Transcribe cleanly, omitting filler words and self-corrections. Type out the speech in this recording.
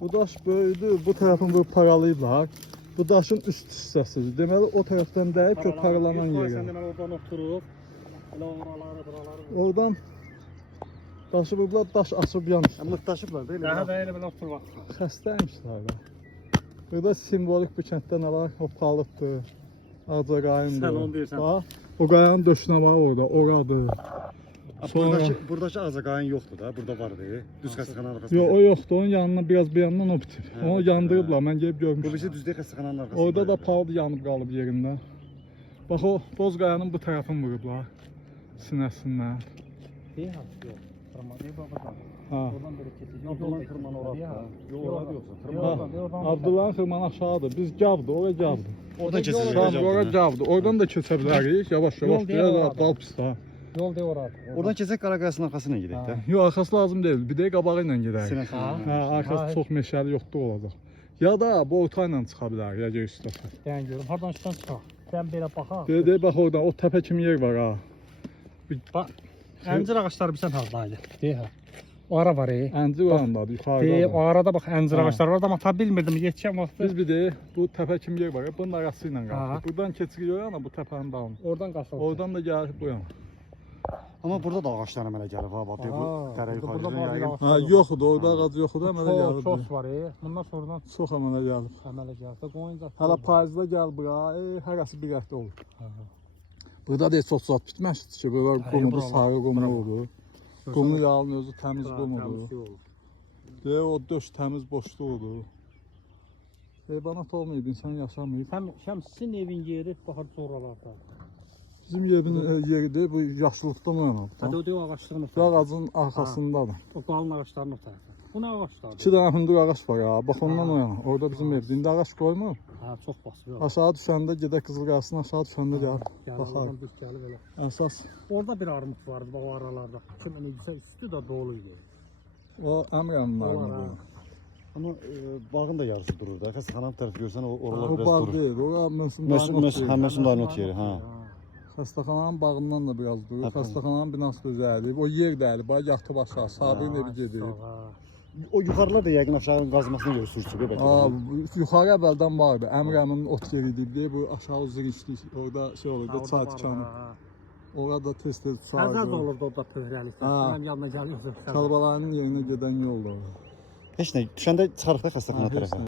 Bu daş böyüdü, bu tarafını bu paralayıblar. Bu daşın üst hissəsidir. Deməli o tərəfdən dəyib ki, paralanan yerə. Sən deməli oradan oturub, elə oraları. Oradan daşı vurublar, daş açıb yanmışlar. Mıhtaşıblar değil mi? Daha da elə belə otur bax. Xəstəymişlər da. Burada simvolik bu kənddə nə var? O palıqdır, ağcaqayındır. Sən onu deyirsən. Bax, o qayanın döşünə var orada, oradır. Buradakı ağcaqayın yoxdur da, burada vardı. Düz xəstəxananın arxasında. Yox, o yoxdur. Onun yanından biraz bir yandan o bitib. Onu yandırıblar, mən gəlib Bu görmüşəm. birisi düzdür xəstəxananın arxasında. Orada da palıd yanıb qalıb yerində. Bax o Bozqayanın bu tərəfini vurublar. Sinəsindən. Yox. Tırmanıyor babadan. Ha. Oradan belə keçir. Yoldan tırmanı orada. Yox, orada yoxsa. Ha. Abdullahın xırmanı aşağıdır. Biz gavdı, ora gavdı. Oradan keçir. Tamam, ora gavdı. Oradan da keçə bilərik. Yavaş-yavaş deyək, dal pis da. Yol de orada. Oradan keçək Qaraqayasının arxasına gedək də. Yox, arxası lazım deyil. Bir də qabağı ilə gedərik. Sinəsindən. Hə, arxası çox meşəli yoxdur olacaq. Ya da bu orta ilə çıxa bilərik, ya göstərsə. Dən görüm. Hardan çıxan çıxaq. Sən belə baxaq. Deyə bax oradan, o təpə kimi yer var ha. Bax. Əncir ağacları bilsən hardaydı? Deyə. O ara var. Əncir orandadır, yuxarıda. Deyə, o arada bax əncir ağacları var, amma ta bilmirdim yetişən vaxtı. Biz bir də bu təpə kimi yer var, bunun arası ilə qalxır. Buradan keçirik o yana, bu təpənin dalına. Oradan qaçaq. Oradan da gəlir bu yana. Amma burada da ağaçlar əmələ gəlib ha, bax bu dərə Burada yuxarıdan yayılıb. Ha, yoxdur, orada ağac yoxdur, əmələ gəlib. Çox var. Bundan sonradan Çox əmələ gəlib. əmələ gəlsə qoyunca. Hələ payızda gəl bura, hərəsi bir rəfdə olur. Burada da çox zat bitməmişdir ki, burada qumudur, sarı qumu olur. Qumu yağın özü təmiz qumudur. Deyə o döş təmiz boşluqdur. Heyvanat olmayıb, insan yaşamayıb. Həm sizin evin yeri baxır sonralarda. Bizim yerin yeridir, bu yaşlıqdan oyanıb. Hadi o deyə ağacların Bu ağacın arxasındadır. O qalın ağacların o tərəfə. Bu nə ağaclardır? 2 dənə hündür ağac var ya, bax ondan oyanıb. Orada bizim evdir. İndi ağac qoymur. Hə, çox basıyor. Aşağı düşəndə gedək Qızılqayasının aşağı düşəndə gəl. Baxar. Oradan düz gəlib elə. Əsas Orada bir armud vardı bax o aralarda. Kimin yüksək üstü də dolu idi. o Əmrənin Onlar, armudu. Amma bağın da yarısı durur da. Xəstəxananın tərəfi görsən oralar O biraz bağ durur. deyil, o Məsun dayanot yeri, ha. Xəstəxananın bağından da biraz durur. Hə, Xəstəxananın binası gözəldir. O yer dəli, bax yatıb aşağı, Sabirin evi gedir. O yuxarılar da yəqin aşağı qazmasına görə sürçüb bəlkə. Yuxarı əvvəldən vardı. Əmrəmin ot yeri idi. Bu aşağı zirişlik, orada şey olurdu, çay tikanı. Orada tez-tez Həzəz çaydı. olurdu orada pöhrəlik. Ha. Mənim yanına gəlirsən. Kəlbaların yerinə gedən yoldur. Heç nə, düşəndə çıxarıq da xəstəxana tərəfə.